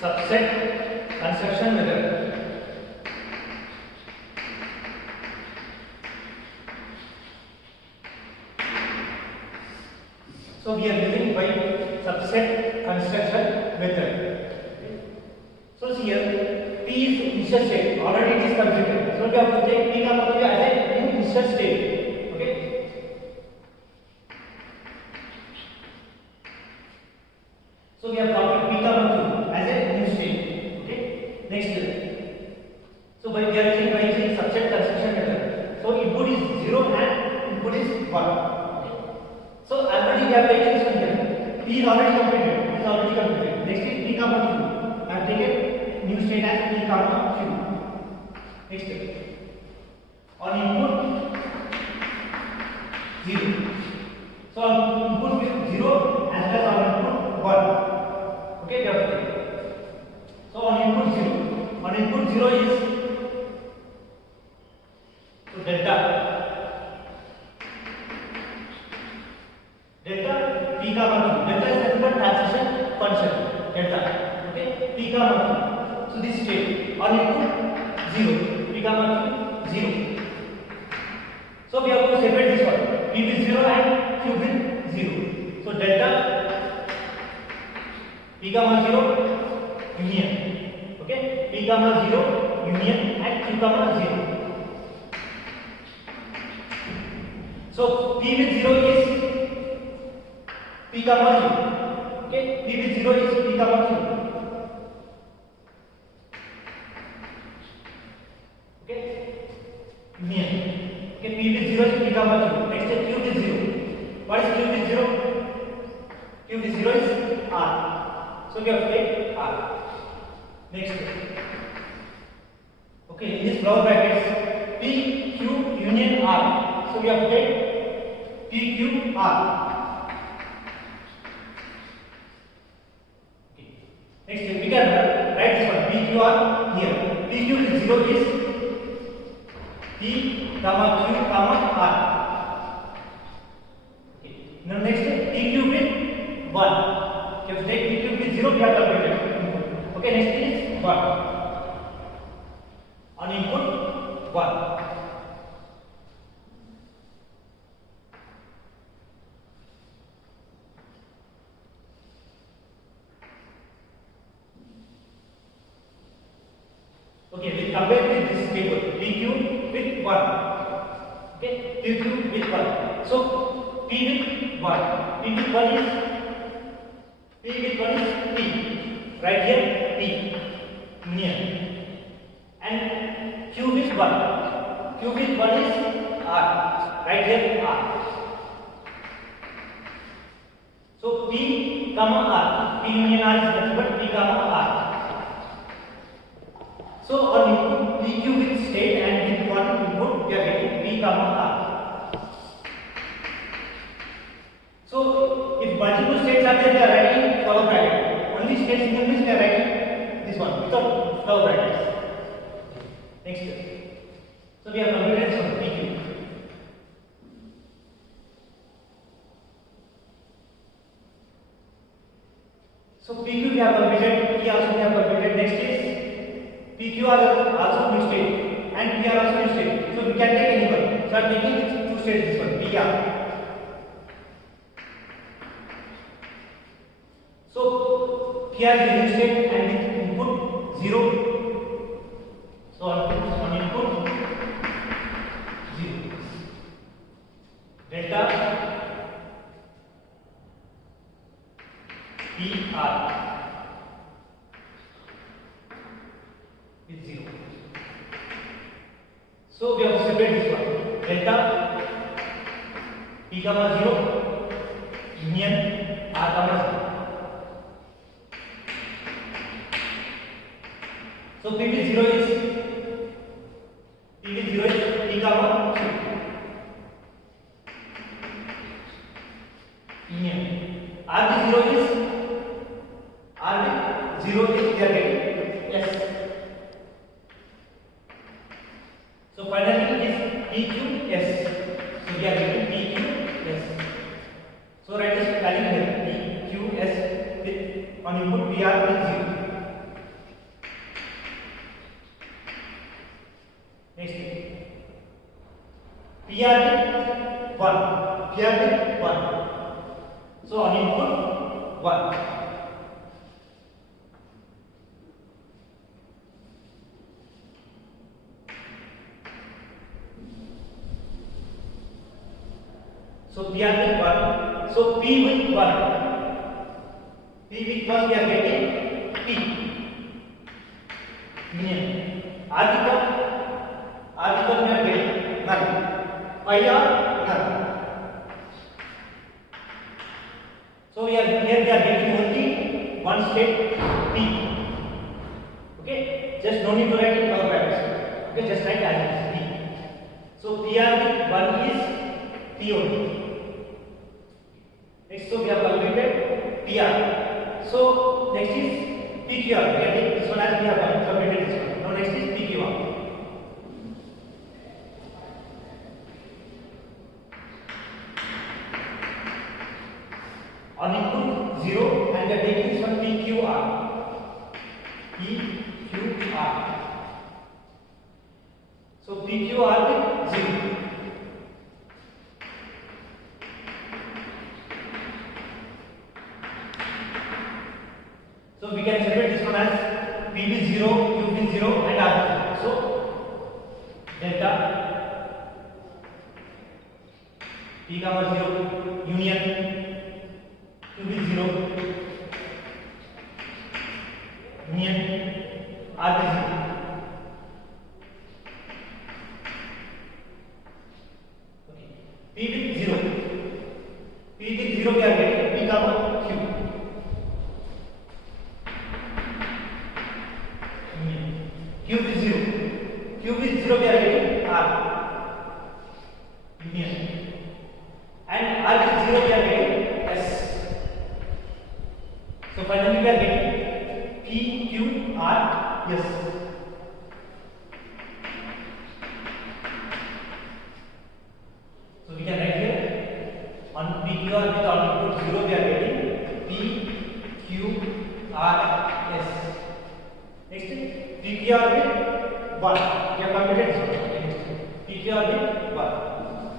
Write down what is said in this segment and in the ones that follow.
subset construction method. So we are using by subset construction method. So here P is initial state, already it is computed. So we have to take P का मतलब as a new initial state. Okay. So we have copied P का मतलब as a new state. Okay. Next. So by we are using subset construction method. So input is 0 and input is 1. So already we have taken this one here. P is already completed. Next is P comma Q. I have taken new state as P comma Q. Next on input 0. So on input with 0 as well as on input 1. Okay, we have to take. So on input 0. On input 0 is so delta. Delta P comma Q. Delta is nothing but transition function. Delta. Okay. P comma Q. So this state on input 0. P comma Q 0. So we have to separate this one. P with 0 and Q with 0. So delta P comma 0 union. Okay. P comma 0 union and Q comma 0. So P with 0 is P comma Q. Okay, P with 0 is P comma Q. Okay, union. Okay, P with 0 is P comma Q. Next is Q with 0. What is Q with 0? Q with 0 is R. So we have to take R. Next. Okay, in this flower brackets P Q union R. So we have to take P Q R. Next, we can write this one PQR here. PQ with 0 is P comma Q comma R. Okay. Now next PQ with 1. If you take PQ with 0, we have calculated. Okay, next is 1. On input 1. Okay, we compare with this table PQ with 1. Okay, PQ with 1. So P with 1. P with 1 is P. Right here P union. And Q with 1. Q with 1 is R. Right here R. So P comma R. P union R is nothing but P comma R. So on input PQ with state and with one input we are getting P comma R. So if multiple states are there, we are writing flower bracket. Only state single means we are writing this one without flower brackets. Next. So we have completed this one PQ. So PQ we have completed, P also we have completed. Next is PQ are also new state and P are also new state. So we can take any one. So I am taking two states this one, PR. So PR is a new state and with input 0. So on input 0. Delta PR. With 0. So we have to separate this one. Delta P comma 0 union R comma 0. So P with 0 is P comma Q union. R with 0 is we are getting yes. So finally it is PQS. So we are getting PQS. So write this value here PQS with on input PR with 0. PR with 1, PR with 1. So on input 1. So PR with 1. So P with 1. P with 1 we are getting P. Union. R with 1 we are getting null. Pi or null. So we are here we are getting only one state P. Okay, just no need to write in our brackets. Okay, just write as it is P. So PR with 1 is P only. Next, so we have calculated PR. So next is PQR. We are taking this one as we have calculated this one. Now next is PQR. On input 0 and we are taking this one PQR. PQR. So PQR with 0. So we can separate this one as P with 0, Q with 0 and R with 0. So delta P comma 0 union Q with 0 union R with 0. Okay. P with 0. P with 0 we are getting P comma Q. Q with 0. Q with 0 we are getting R. Union. And R with 0 we are getting S. So finally we are getting P, Q, R, S. So we can write here on PQR with output 0 we are getting P, Q, R, S. Next PQR with 1. We have completed this one. PQR with 1.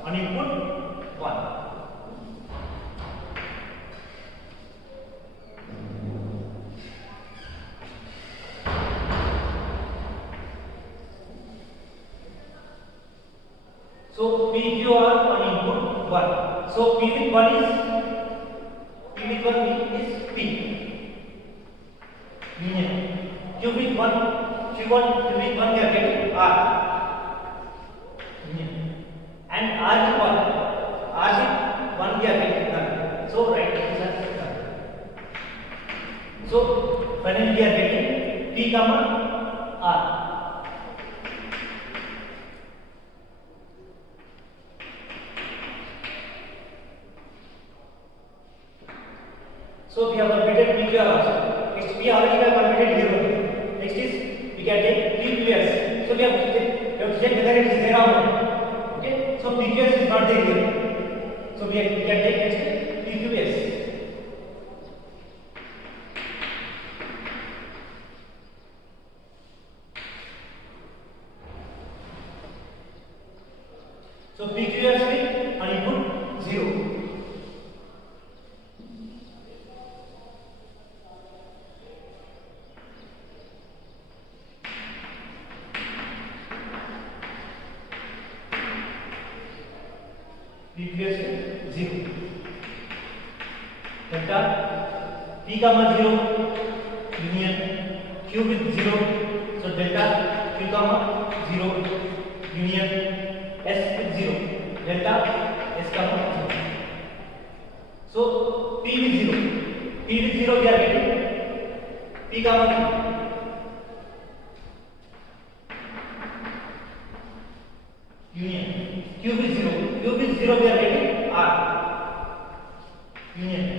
On input 1. So PQR on input 1. So P with 1 is P. Union. Q with 1 we are getting R. Union. And R with 1 we are getting null. So write this as null. So finally we are getting P comma R. So we have completed PQR also. Next we already have completed here. Next is we can take PQS. So we have to check whether it is there or not. Okay. So PQS is not there here. So we can take next PQS. So PQS with on input 0. PQS with 0. Delta P comma 0 union Q with 0. So delta Q comma 0 union S with 0. Delta S comma 0. So P with 0. P with 0 we are getting P comma 0. Union Q with 0. Q with 0 we are getting R. Union.